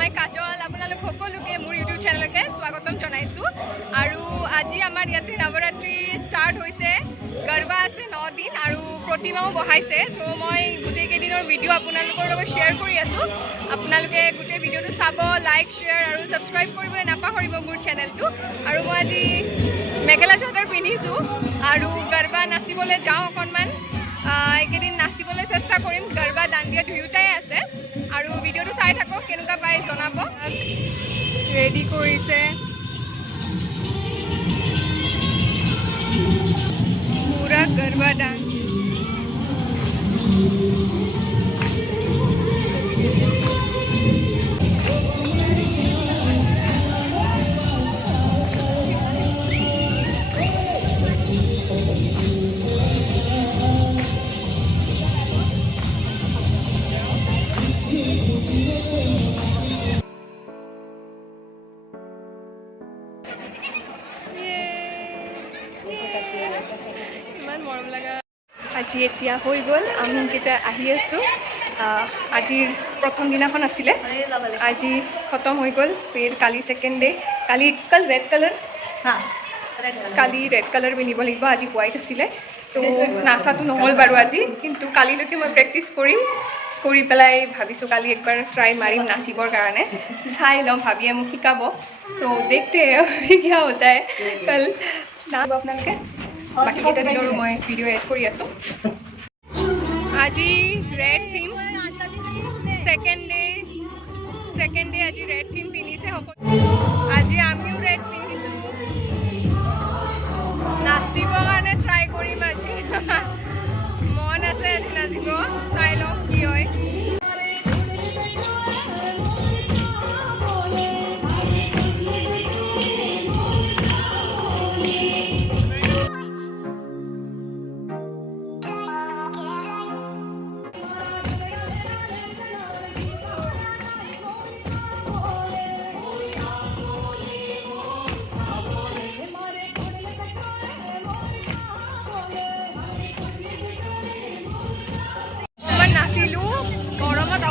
মই কাজল আপোনালোক সকলোকে মোৰ ইউটিউব চেনেলকে স্বাগতম জনাইছোঁ আৰু আজি আমাৰ ইয়াতে নৱৰাত্ৰি ষ্টাৰ্ট হৈছে গৰবা আছে 9 দিন আৰু প্ৰতিমাও বহাইছে তো মই গোটেই কেইদিনৰ ভিডিঅ' আপোনালোকৰ লগত শ্বেয়াৰ কৰি আছোঁ আপোনালোকে গোটেই ভিডিঅ'টো চাব লাইক শ্বেয়াৰ আৰু ছাবস্ক্ৰাইব কৰিবলৈ নাপাহৰিব মোৰ চেনেলটো আৰু মই আজি মেখেলা চাদৰ পিন্ধিছোঁ আৰু গৰবা নাচিবলৈ যাওঁ অকণমান এইকেইদিন নাচিবলৈ চেষ্টা কৰিম গৰবা দাণ্ডিয়া দুয়োটাই আছে আৰু ভিডিঅ'টো চাই থাকক কেনেকুৱা পাই জনাব ৰেডি কৰিছে পুৰা গৰবা ডান্স ইমান মৰম লগা আজি এতিয়া হৈ গ'ল আমি কেইটা আহি আছোঁ আজিৰ প্ৰথম দিনাখন আছিলে আজি খতম হৈ গ'ল ফিৰ কালি ছেকেণ্ড ডে কালি ৰেড কালাৰ কালি ৰেড কালাৰ পিন্ধিব লাগিব আজি হোৱাইট আছিলে তো নাচাটো নহ'ল বাৰু আজি কিন্তু কালিলৈকে মই প্ৰেক্টিছ কৰিম কৰি পেলাই ভাবিছোঁ কালি একবাৰ ট্ৰাই মাৰিম নাচিবৰ কাৰণে চাই লওঁ ভাবিয়ে মোক শিকাব তো দেখতে क्या होता है कल নাচিব আপোনালোকে বাকীকেইটা দিনৰো মই ভিডিঅ' এড কৰি আছোঁ আজি ৰেড থিম ছেকেণ্ড ডে আজি ৰেড থিম পিন্ধিছে সকলো আজি আমিও ৰেড পিন্ধিছোঁ নাচিবৰ কাৰণে ট্ৰাই কৰিম আজি মন আছে আজি নাচিব চাই লওঁ কি হয়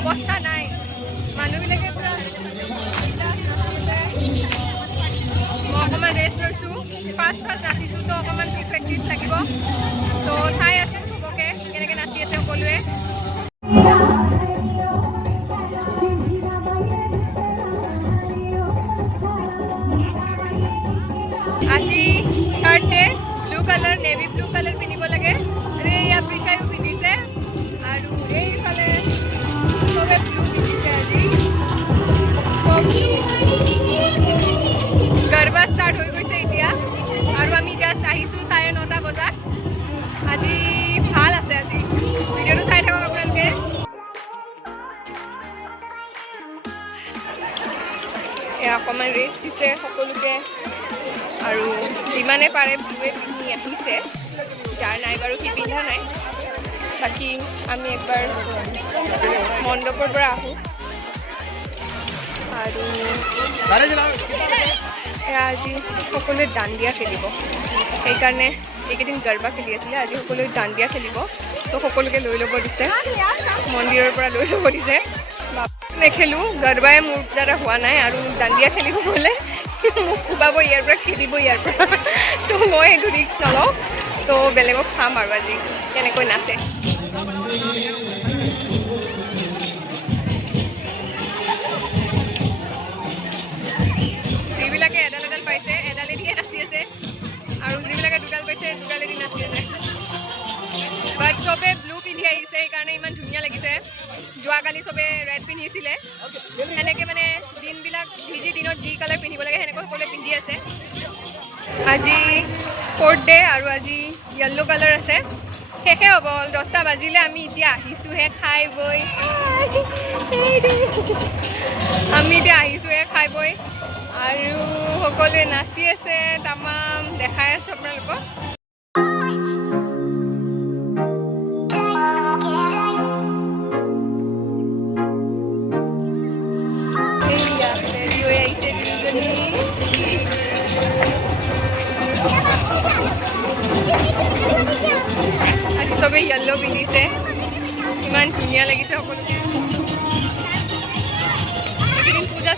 অৱস্থা নাই মানুহবিলাকে পুৰা মই অকণমান ৰেষ্ট লৈছোঁ ফাৰ্ষ্ট নাচিছোঁ তো অকণমান প্ৰেক্টিছ লাগিব তো চাই আছোঁ চবকে কেনেকৈ নাচি আছে সকলোৱে আজি third day blue colour navy blue colour পিন্ধিব লাগে আৰু এয়া প্ৰিচাইও পিন্ধিছে আৰু এইফালে চবে ব্লু পিন্ধিছে আজি গৰবা ষ্টাৰ্ট হৈ গৈছে এতিয়া আৰু আমি জাষ্ট আহিছোঁ 9:30 বজাত আজি ভাল আছে আজি ভিডিঅ'টো চাই থাকক আপোনালোকে এয়া অকণমান ৰেষ্ট দিছে সকলোকে আৰু যিমানে পাৰে ব্লুৱে পিন্ধি আহিছে যাৰ নাই বাৰু সি পিন্ধা নাই বাকী আমি একবাৰ মণ্ডপৰ পৰা আহোঁ আৰু আজি সকলোৱে দাণ্ডিয়া খেলিব সেইকাৰণে এইকেইদিন গৰবা খেলি আছিলে আজি সকলোৱে দাণ্ডিয়া খেলিব তো সকলোকে লৈ ল'ব দিছে মন্দিৰৰ পৰা লৈ ল'ব দিছে নেখেলোঁ গৰবাই মোৰ দ্বাৰা হোৱা নাই আৰু দাণ্ডিয়া খেলিব গ'লে মোক কোবাব ইয়াৰ পৰা খেলিব ইয়াৰ পৰা তো মই সেইটো ৰিস্ক নলওঁ তো বেলেগক চাম আৰু আজি কেনেকৈ নাচে যিবিলাকে এডাল পাইছে এডালেদিহে নাচি আছে আৰু যিবিলাকে দুডাল পাইছে দুডালেদি নাচি আছে বাট চবে ব্লু পিন্ধি আহিছে সেইকাৰণে ইমান ধুনীয়া লাগিছে যোৱাকালি চবে ৰেড পিন্ধিছিলে সেনেকৈ মানে দিনবিলাক যি দিনত যি কালাৰ পিন্ধিব লাগে সেনেকৈ সকলোৱে পিন্ধি আছে আজি 4th ডে আৰু আজি য়েল্ল' কালাৰ আছে শেষে হ'ব 10টা বাজিলে আমি এতিয়া আহিছোঁহে খাই বৈ আমি এতিয়া আহিছোঁহে খাই বৈ আৰু সকলোৱে নাচি আছে তামাম দেখাই আছোঁ আপোনালোকক চবেই য়েল্ল' পিন্ধিছে ইমান ধুনীয়া লাগিছে সকলোকে এইকেইদিন পূজা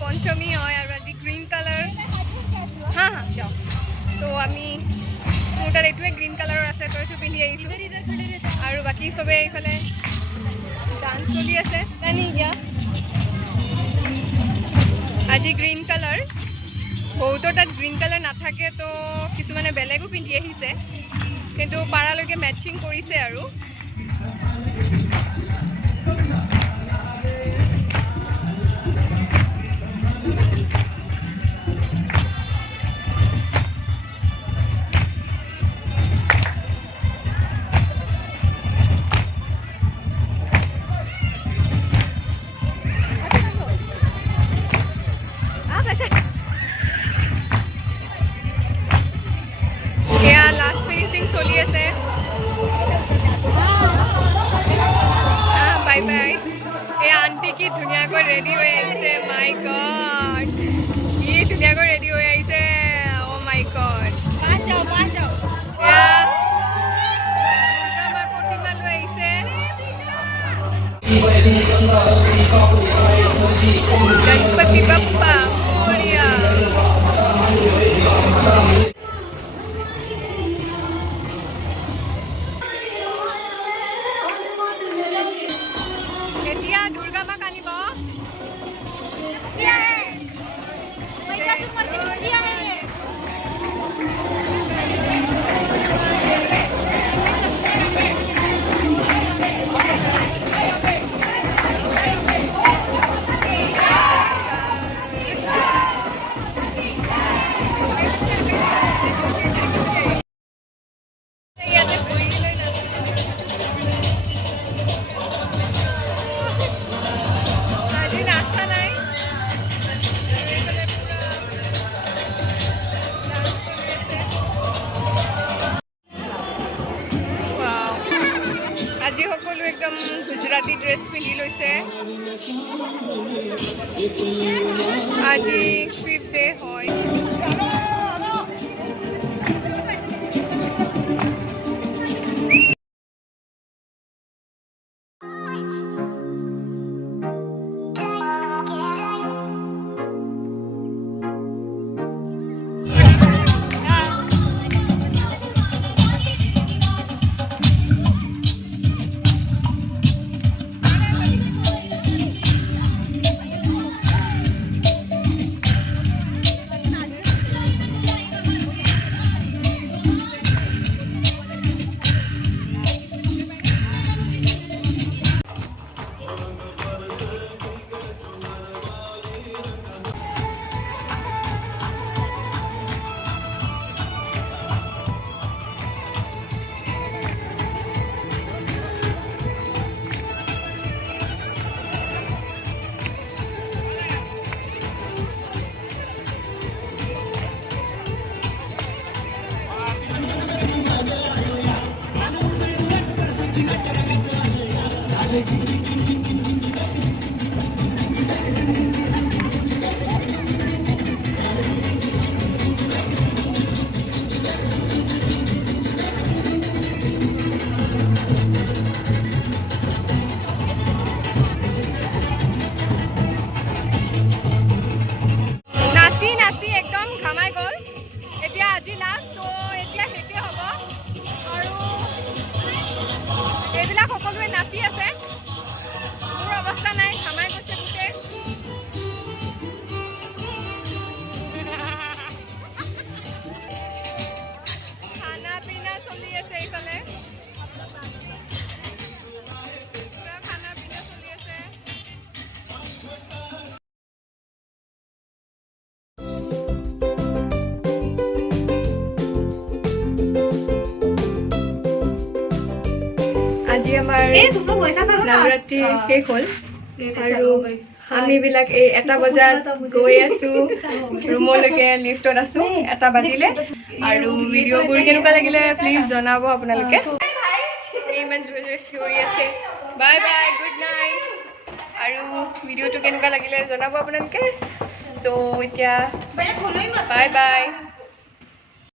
पंचमी है और आज ग्रीन कलर हाँ हाँ जाओ तो आमी मोर तार एटुए ग्रीन कलर आछे तो एटु पिंधि आइछु और बाकी सबे इफाले डांस चलि आछे जानि या आज ग्रीन कलर बहुतर तात ग्रीन कलर नाथाके तो किछुमाने बेलेगो पिंधि आहिছে किन्तु पाराলৈকে मैचिंग करिছে आरो बाय बाय ये आंटी की धुनिया को रेडी हो आइसे माय गॉड ये धुनिया को रेडी हो आइसे ओ माय गॉड पाँच जाओ या दुर्गा मार प्रतिमा लो आइसे गणपति बप्पा मोरिया दुर्गा माँ का निभा दिया है पैसा तुम मर्जी में दिया है আজি সকলো একদম গুজৰাটী ড্ৰেছ পিন্ধি লৈছে আজি 5th ডে হয় আজি আমাৰ নৱৰাত্ৰি শেষ হ'ল আৰু আমি বিলাক এই 1 বজাত গৈ আছো ৰুমলৈকে লিফটত আছো 1 বাজিলে আৰু ভিডিঅ'বোৰ কেনেকুৱা লাগিলে প্লিজ জনাব আপোনালোকে এই ইমান জোৰে জোৰে চিঞৰি আছে বাই বাই গুড নাইট আৰু ভিডিঅ'টো কেনেকুৱা লাগিলে জনাব আপোনালোকে তো এতিয়া বাই বাই